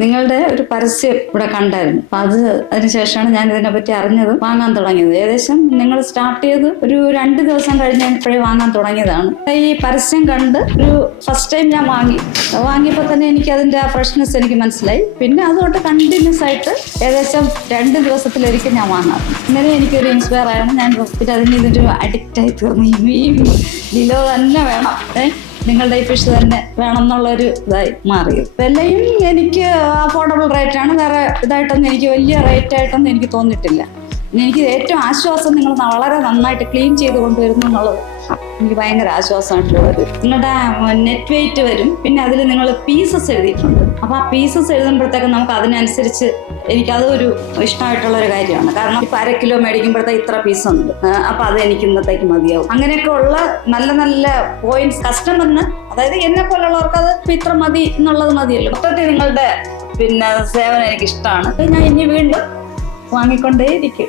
നിങ്ങളുടെ ഒരു പരസ്യം ഇവിടെ കണ്ടായിരുന്നു. അപ്പൊ അതിനുശേഷമാണ് ഞാൻ ഇതിനെപ്പറ്റി അറിഞ്ഞത്, വാങ്ങാൻ തുടങ്ങിയത്. ഏകദേശം നിങ്ങൾ സ്റ്റാർട്ട് ചെയ്ത് ഒരു 2 ദിവസം കഴിഞ്ഞപ്പോഴേ വാങ്ങാൻ തുടങ്ങിയതാണ്. ഈ പരസ്യം കണ്ട് ഒരു ഫസ്റ്റ് ടൈം ഞാൻ വാങ്ങിയപ്പോൾ തന്നെ എനിക്ക് അതിന്റെ ആ ഫ്രഷ്നെസ് എനിക്ക് മനസ്സിലായി. പിന്നെ അതുകൊണ്ട് കണ്ടിന്യൂസ് ആയിട്ട് ഏകദേശം 2 ദിവസത്തിലൊരിക്കൽ ഞാൻ വാങ്ങാം. ഇങ്ങനെ എനിക്കൊരു ഇൻസ്പയർ ആയാണ് ഞാൻ. പിന്നെ ഇതിനൊരു അഡിക്റ്റ് ആയി തീർന്നു. ഈ ലിലോ തന്നെ വേണം, നിങ്ങളുടെ ഈ ഫിഷ് തന്നെ വേണം എന്നുള്ളൊരു ഇതായി മാറിയത്. വിലയും എനിക്ക് അഫോർഡബിൾ റേറ്റാണ്. വേറെ ഇതായിട്ടൊന്നും എനിക്ക് വലിയ റേറ്റ് ആയിട്ടൊന്നും എനിക്ക് തോന്നിയിട്ടില്ല. എനിക്ക് ഏറ്റവും ആശ്വാസം നിങ്ങൾ വളരെ നന്നായിട്ട് ക്ലീൻ ചെയ്ത് കൊണ്ടുവരുന്നു എന്നുള്ളത് എനിക്ക് ഭയങ്കര ആശ്വാസമായിട്ടുള്ളത്. നിങ്ങളുടെ നെറ്റ് വെയിറ്റ് വരും, പിന്നെ അതിൽ നിങ്ങൾ പീസസ് എഴുതിയിട്ടുണ്ട്. അപ്പോൾ ആ പീസസ് എഴുതുമ്പോഴത്തേക്കും നമുക്ക് അതിനനുസരിച്ച് എനിക്കതൊരു ഇഷ്ടമായിട്ടുള്ളൊരു കാര്യമാണ്. കാരണം ഇപ്പോൾ 1/2 കിലോ മേടിക്കുമ്പോഴത്തേക്ക് ഇത്ര പീസുണ്ട്, അപ്പോൾ അത് എനിക്ക് ഇന്നത്തേക്ക് മതിയാവും. അങ്ങനെയൊക്കെ ഉള്ള നല്ല നല്ല പോയിന്റ്സ് കസ്റ്റമറിന്, അതായത് എന്നെ പോലുള്ളവർക്ക് അത് ഇത്ര മതി എന്നുള്ളത് മതിയല്ലോ. മൊത്തത്തിൽ നിങ്ങളുടെ സേവനം എനിക്ക് ഇഷ്ടമാണ്. ഞാൻ ഇനി വീണ്ടും വാങ്ങിക്കൊണ്ടേയിരിക്കും.